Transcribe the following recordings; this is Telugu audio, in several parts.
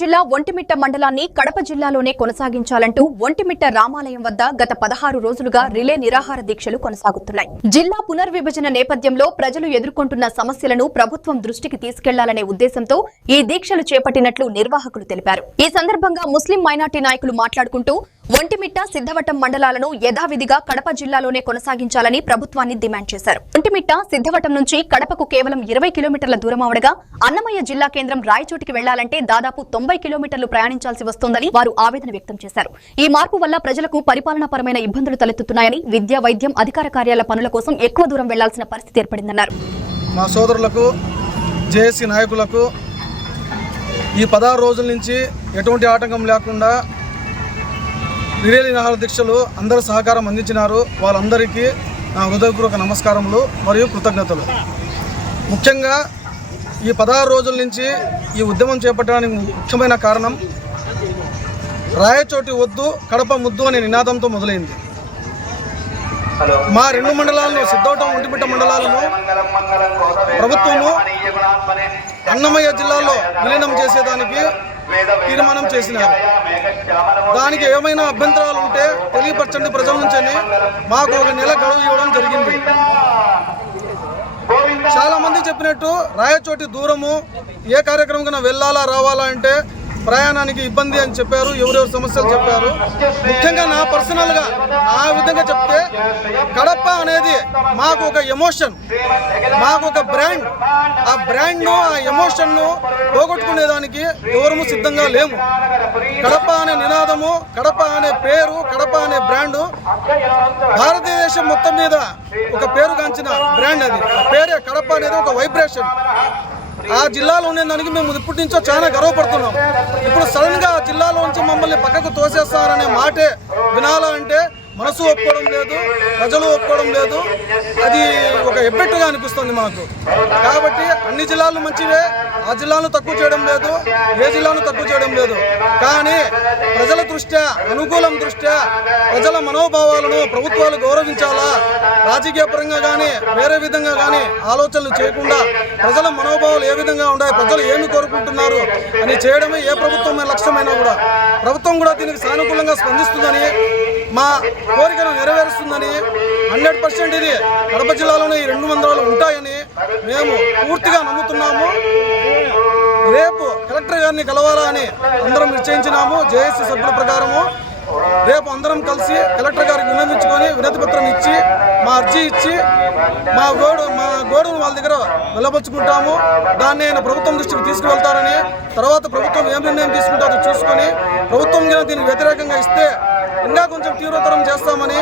జిల్లా ఒంటిమిట్ట మండలాన్ని కడప జిల్లాలోనే కొనసాగించాలంటూ ఒంటిమిట్ట రామాలయం వద్ద గత 16 రోజులుగా రిలే నిరాహార దీక్షలు కొనసాగుతున్నాయి. జిల్లా పునర్విభజన నేపథ్యంలో ప్రజలు ఎదుర్కొంటున్న సమస్యలను ప్రభుత్వం దృష్టికి తీసుకెళ్లాలనే ఉద్దేశంతో ఈ దీక్షలు చేపట్టినట్లు నిర్వాహకులు తెలిపారు. ఈ సందర్భంగా ముస్లిం మైనార్టీ నాయకులు మాట్లాడుకుంటూ ఒంటిమిట్ట సిద్ధవటం మండలాలను యథావిధిగా కడప జిల్లాలోనే కొనసాగించాలని ప్రభుత్వాన్ని డిమాండ్ చేశారు. ఒంటిమిట్ట సిద్ధవటం నుంచి కడపకు కేవలం 20 కిలోమీటర్ల దూరం అవడగా అన్నమయ్య జిల్లా కేంద్రం రాయచోటికి వెళ్లాలంటే దాదాపు 90 కిలోమీటర్లు ప్రయాణించాల్సి వస్తోందని వారు ఆవేదన వ్యక్తం చేశారు. ఈ మార్పు వల్ల ప్రజలకు పరిపాలనాపరమైన ఇబ్బందులు తలెత్తుతున్నాయని, విద్య, వైద్యం, అధికార కార్యాలయ పనుల కోసం ఎక్కువ దూరం వెళ్లాల్సిన పరిస్థితి ఏర్పడిందన్నారు. మా సోదరులకు, జేఏసీ నాయకులకు ఈ 16 రోజుల నుంచి ఎటువంటి ఆటంకం లేకుండా రిలే నిరాహార దీక్షలు అందరూ సహకారం అందించినారు. వాళ్ళందరికీ నా హృదయపూర్వక నమస్కారములు మరియు కృతజ్ఞతలు. ముఖ్యంగా ఈ 16 రోజుల నుంచి ఈ ఉద్యమం చేపట్టడానికి ముఖ్యమైన కారణం రాయచోటి వద్దు కడప ముద్దు అనే నినాదంతో మొదలైంది. మా 2 మండలాలను, సిద్ధవటం, ఒంటిమిట్ట మండలాలను ప్రభుత్వము అన్నమయ్య జిల్లాలో విలీనం చేసేదానికి తీర్మానం చేసినారు. దానికి ఏమైనా అభ్యంతరాలు ఉంటే తెలియపరచండి ప్రజల నుంచని మాకు 1 నెల గడువు ఇవ్వడం జరిగింది. చాలా మంది చెప్పినట్టు రాయచోటి దూరము, ఏ కార్యక్రమంకైనా వెళ్ళాలా రావాలా అంటే ప్రయాణానికి ఇబ్బంది అని చెప్పారు. ఎవరెవరు సమస్యలు చెప్పారు. ముఖ్యంగా నా పర్సనల్గా ఆ విధంగా చెప్తే కడప అనేది మాకు ఒక ఎమోషన్, మాకు ఒక బ్రాండ్. ఆ బ్రాండ్ను, ఆ ఎమోషన్ను పోగొట్టుకునేదానికి ఎవరము సిద్ధంగా లేము. కడప అనే నినాదము, కడప అనే పేరు, కడప అనే బ్రాండు భారతదేశం మొత్తం మీద ఒక పేరుగాంచిన బ్రాండ్. అది పేరే కడప అనేది ఒక వైబ్రేషన్. ఆ జిల్లాలో ఉండేదానికి మేము ఇప్పటి నుంచో చాలా గర్వపడుతున్నాం. ఇప్పుడు సడన్గా ఆ జిల్లాలో నుంచి మమ్మల్ని పక్కకు తోసేస్తారనే మాటే వినాలంటే మనసు ఒప్పుకోవడం లేదు, ప్రజలు ఒప్పుకోవడం లేదు. అది ఒక ఎబ్బెట్టుగా అనిపిస్తుంది మాకు. కాబట్టి అన్ని జిల్లాలు మంచివే, ఆ జిల్లాను తక్కువ చేయడం లేదు, ఏ జిల్లాను తక్కువ చేయడం లేదు. కానీ ప్రజల దృష్ట్యా, అనుకూలం దృష్ట్యా ప్రజల మనోభావాలను ప్రభుత్వాలు గౌరవించాలా. రాజకీయ పరంగా కానీ వేరే విధంగా కానీ ఆలోచనలు చేయకుండా ప్రజల మనోభావాలు ఏ విధంగా ఉన్నాయి, ప్రజలు ఏమి కోరుకుంటున్నారు అని చేయడమే ఏ ప్రభుత్వం లక్ష్యమైనా కూడా. ప్రభుత్వం కూడా దీనికి సానుకూలంగా స్పందిస్తుందని, మా కోరికను నెరవేరుస్తుందని 100% ఇది కడప జిల్లాలోనే ఈ 2 మండలాలు ఉంటాయని మేము పూర్తిగా నమ్ముతున్నాము. రేపు కలెక్టర్ గారిని కలవాలా అని అందరం నిశ్చయించినాము. జేఏసీ సభ్యుల ప్రకారము రేపు అందరం కలిసి కలెక్టర్ గారికి విన్నవించుకొని వినతి పత్రం ఇచ్చి, మా అర్జీ ఇచ్చి, మా గోడును వాళ్ళ దగ్గర వెల్లబుచ్చుకుంటాము. దాన్ని ఆయన ప్రభుత్వం దృష్టికి తీసుకువెళ్తారని, తర్వాత ప్రభుత్వం ఏం నిర్ణయం తీసుకుంటారో చూసుకొని ప్రభుత్వం దీనికి వ్యతిరేకంగా ఇస్తే ఇంకా కొంచెం తీవ్రతరం చేస్తామని,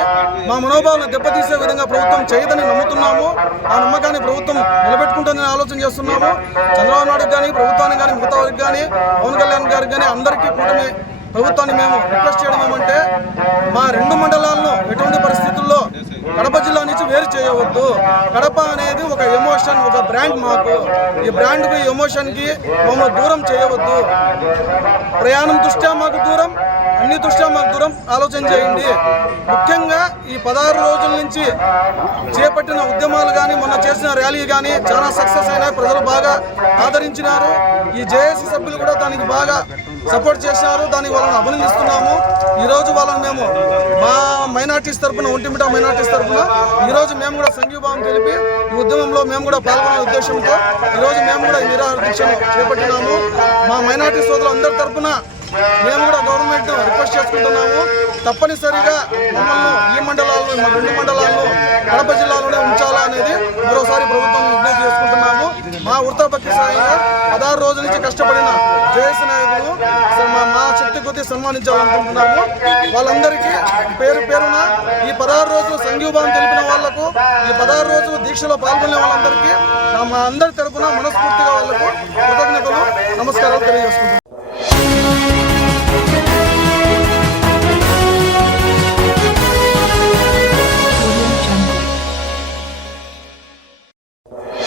మా మనోభావాలను దెబ్బతీసే విధంగా ప్రభుత్వం చేయదని నమ్ముతున్నాము. ఆ నమ్మకాన్ని ప్రభుత్వం నిలబెట్టుకుంటుందని ఆలోచన చేస్తున్నాము. చంద్రబాబు నాయుడు కానీ, ప్రభుత్వానికి కానీ, మిగతా వారికి కానీ, పవన్ కళ్యాణ్ గారికి కానీ అందరికీ కూటమి ప్రభుత్వాన్ని మేము రిక్వెస్ట్ చేయడం ఏమంటే, మా 2 మండలాలను ఎటువంటి పరిస్థితుల్లో కడప జిల్లా నుంచి వేరు చేయవద్దు. కడప అనేది ఒక ఎమోషన్, ఒక బ్రాండ్. మాకు ఈ బ్రాండ్కి, ఎమోషన్కి మమ్మల్ని దూరం చేయవద్దు. ప్రయాణం దృష్ట్యా మాకు దూరం, అన్ని దృష్ట్యా మాకు దూరం ఆలోచన చేయండి. ముఖ్యంగా ఈ 16 రోజుల నుంచి చేపట్టిన ఉద్యమాలు కానీ, మొన్న చేసిన ర్యాలీ కానీ చాలా సక్సెస్ అయినాయి. ప్రజలు బాగా ఆదరించినారు. ఈ జేఏసీ సభ్యులు కూడా దానికి బాగా సపోర్ట్ చేశారు. దానికి వాళ్ళని అభినందిస్తున్నాము. ఈరోజు వాళ్ళని మేము మా మైనార్టీస్ తరఫున, ఒంటిమిట్ట మైనార్టీస్ తరఫున ఈరోజు మేము కూడా సంఘీభావం తెలిపి ఈ ఉద్యమంలో మేము కూడా పాల్గొనే ఉద్దేశంతో ఈరోజు మేము కూడా ఈ నిరాహార దీక్షను చేపట్టినాము. మా మైనార్టీ సోదరులు అందరి తరఫున మేము కూడా గవర్నమెంట్ రిక్వెస్ట్ చేసుకుంటున్నాము. తప్పనిసరిగా మమ్మల్ని ఈ మండలాలను, మా 2 మండలాలను కడప జిల్లాలోనే ఉంచాలా అనేది మరోసారి ప్రభుత్వం విజ్ఞప్తి చేసుకుంటున్నాము. మా వృత్తాపత్తి సాయంగా 16 రోజుల నుంచి కష్టపడిన జేఏసీ నాయకులు మా శక్తి కొద్దీ సన్మానించాలనుకుంటున్నాము. వాళ్ళందరికీ పేరు పేరున ఈ 16 రోజులు సంఘీభావం తెలిపిన వాళ్లకు, ఈ 16 రోజులు దీక్షలో పాల్గొనే వాళ్ళందరికీ మా అందరి తరపున మనస్ఫూర్తిగా వాళ్లకు కృతజ్ఞతలు, నమస్కారాలు.